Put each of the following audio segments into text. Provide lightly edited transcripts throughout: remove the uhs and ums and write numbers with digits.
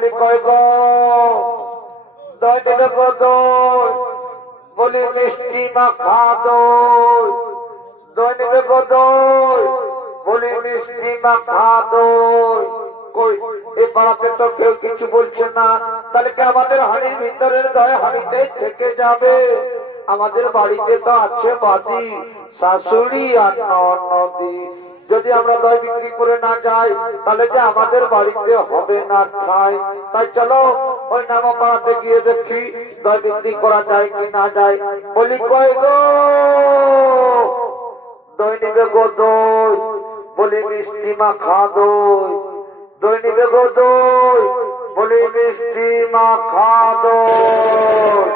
বলি কয় গো দই দেবে গো দই, বলি মিষ্টি মাখা দই, দই দেবে গো দই, বলি মিষ্টি মাখা দই। কই এ পাড়াতে তো কেউ কিছু বলছে না, তাহলে কি আমাদের হাড়ির ভিতরের দই হাড়িতে থেকে যাবে? আমাদের বাড়িতে তো আছে বাদি, শাশুড়ি আর ননদি। যদি আমরা দই বিক্রি করে না যাই তাহলে যে আমাদের বাড়িতে হবে না খাই। তাই চলো ওই নামা পাড়াতে গিয়ে দেখি দই বিক্রি করা যায় কি না যায়। বলি কয় গো দই নিবে গো দই, বলি মিষ্টি মাখা দই, দই নিবে গো দই, বলি মিষ্টি মাখা দই।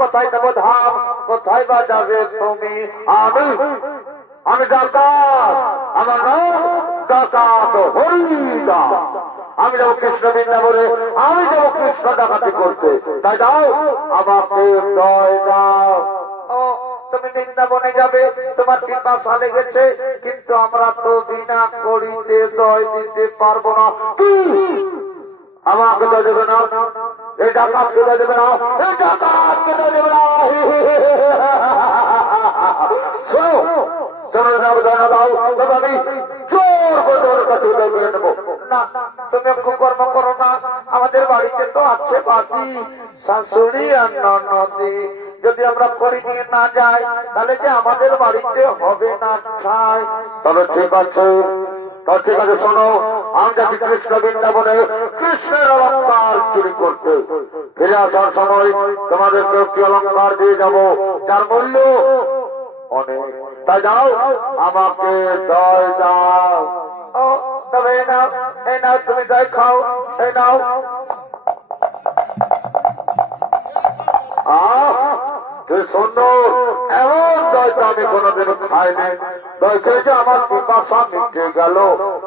কোথায় দেব ধাম, কোথায় বা যাবে তুমি? আমি আমি ডাকাত, আমার নাম ডাকাত হরিদাস। আমি যাবো কৃষ্ণ বৃন্দাবনে, আমি যাবো কৃষ্ণ ডাকাতি করতে। তাই দাও আমাকে দয় দাও। তুমি বৃন্দাবনে যাবে, তোমার পিপাসা লেগেছে, কিন্তু আমরা তো বিনা করিতে দয় দিতে পারবো না। আমাকে দয় দেবে না, এই ডাকাতকে দয় দেবে না, এই ডাকাতকে দয় দেবে না। তুমি কুকর্ম করো না, আমাদের বাড়িতে তো আছে বাদি, শাশুড়ি আর ননদি। যদি আমরা করে নিয়ে না যাই তাহলে যে আমাদের বাড়িতে হবে না খাই। তবে ঠিক আছে, ঠিক আছে, শোনো, আমি যাচ্ছি কৃষ্ণ বৃন্দাবনে কৃষ্ণের অলঙ্কার চুরি করতে। ফিরে আসার সময় তোমাদেরকে একটি অলঙ্কার দিয়ে যাব, যার মূল্য অনেক। তাই যাও আমাকে দয় দাও। তবে এই নাও, তুমি দয় খাও, এই নাও নাও। তুই সুন্দর, এমন দই তো আমি কোনোদিন খাইনি। দই খেয়েছে আমার পিপাসা মিটে গেল।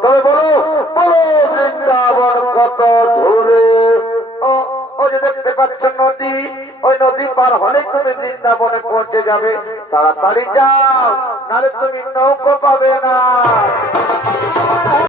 তবে বলো বলো বৃন্দাবন কত দূরে? ও যে দেখতে পাচ্ছ নদী, ওই নদী পার হলে তুমি বৃন্দাবনে পৌঁছে যাবে। তাড়াতাড়ি যাও, নাহলে তুমি নৌকো পাবে না।